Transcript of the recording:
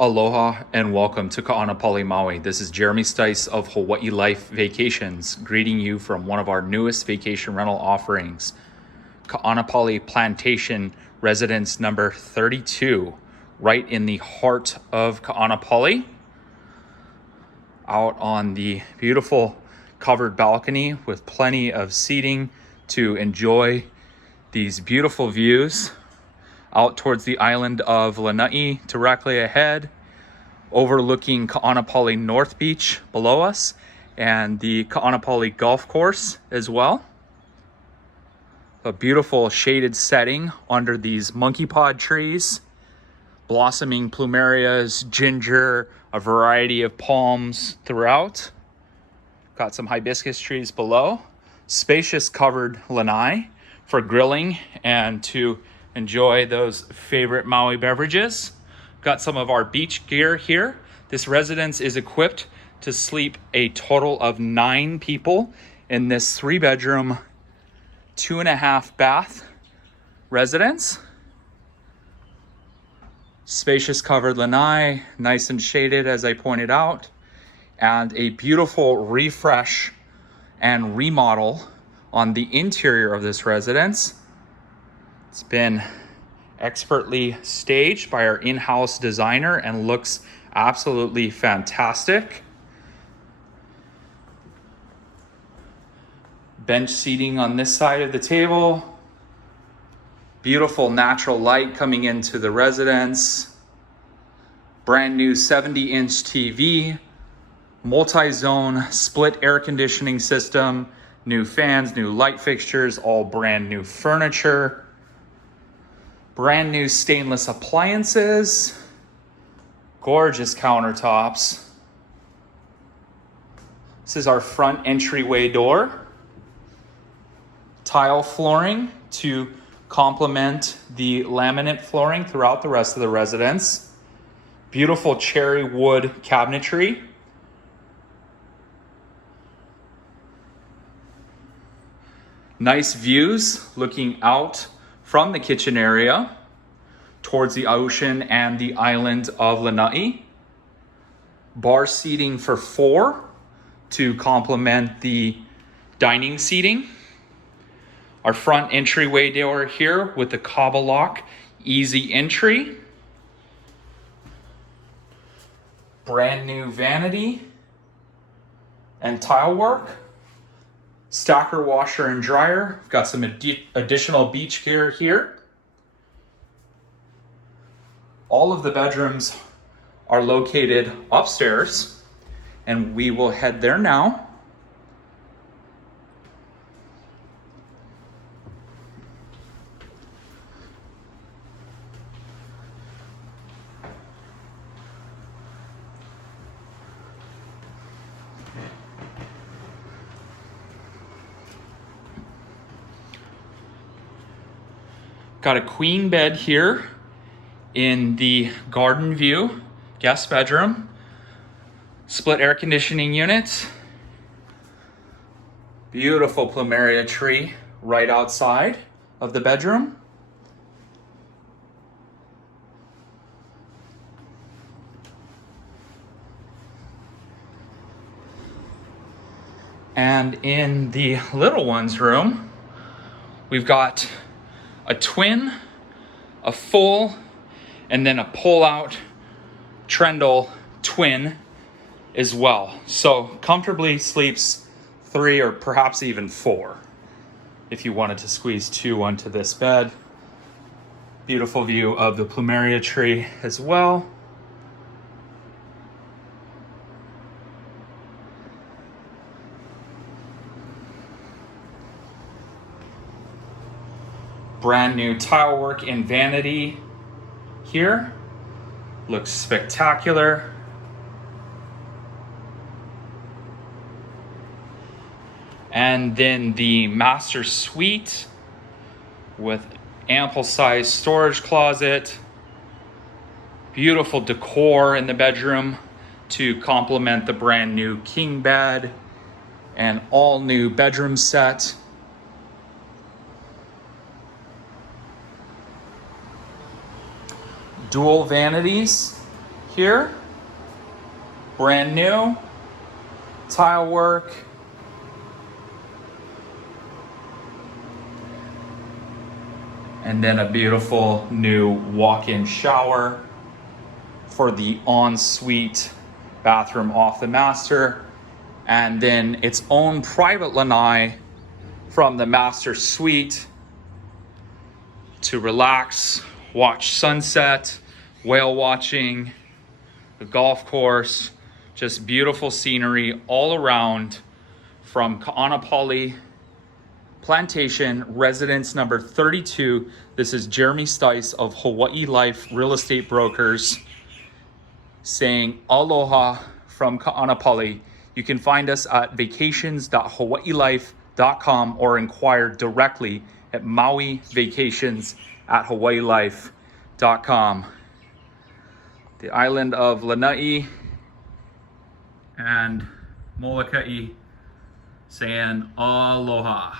Aloha and welcome to Kaanapali, Maui. This is Jeremy Stice of Hawaii Life Vacations, greeting you from one of our newest vacation rental offerings, Kaanapali Plantation Residence number 32, right in the heart of Kaanapali, out on the beautiful covered balcony with plenty of seating to enjoy these beautiful views out towards the island of Lanai directly ahead, overlooking Kaanapali North Beach below us and the Kaanapali Golf Course as well. A beautiful shaded setting under these monkey pod trees, blossoming plumerias, ginger, a variety of palms throughout. Got some hibiscus trees below. Spacious covered lanai for grilling and to enjoy those favorite Maui beverages. Got some of our beach gear here. This residence is equipped to sleep a total of 9 people in this 3-bedroom, 2.5 bath residence. Spacious covered lanai, nice and shaded as I pointed out, and a beautiful refresh and remodel on the interior of this residence. It's been expertly staged by our in-house designer and looks absolutely fantastic. Bench seating on this side of the table. Beautiful natural light coming into the residence. Brand new 70-inch TV. Multi-zone split air conditioning system. New fans, new light fixtures, all brand new furniture. Brand new stainless appliances, gorgeous countertops. This is our front entryway door. Tile flooring to complement the laminate flooring throughout the rest of the residence. Beautiful cherry wood cabinetry. Nice views looking out from the kitchen area towards the ocean and the island of Lanai. Bar seating for 4 to complement the dining seating. Our front entryway door here with the cobble lock, easy entry. Brand new vanity and tile work. Stacker washer and dryer. We've got some additional beach gear here. All of the bedrooms are located upstairs, and we will head there now. Got a queen bed here in the garden view, guest bedroom. Split air conditioning unit. Beautiful plumeria tree right outside of the bedroom. And in the little one's room, we've got a twin, a full, and then a pull-out trundle twin as well. So comfortably sleeps 3 or perhaps even 4 if you wanted to squeeze 2 onto this bed. Beautiful view of the plumeria tree as well. Brand new tile work and vanity here. Looks spectacular. And then the master suite with ample size storage closet. Beautiful decor in the bedroom to complement the brand new king bed and all new bedroom set. Dual vanities here. Brand new. Tile work. And then a beautiful new walk-in shower for the ensuite bathroom off the master. And then its own private lanai from the master suite to relax, watch sunset, whale watching, the golf course, just beautiful scenery all around from Kaanapali Plantation, residence number 32. This is Jeremy Stice of Hawaii Life Real Estate Brokers saying aloha from Kaanapali. You can find us at vacations.hawaiilife.com or inquire directly at mauivacations@hawaiilife.com. The island of Lanai and Molokai saying aloha.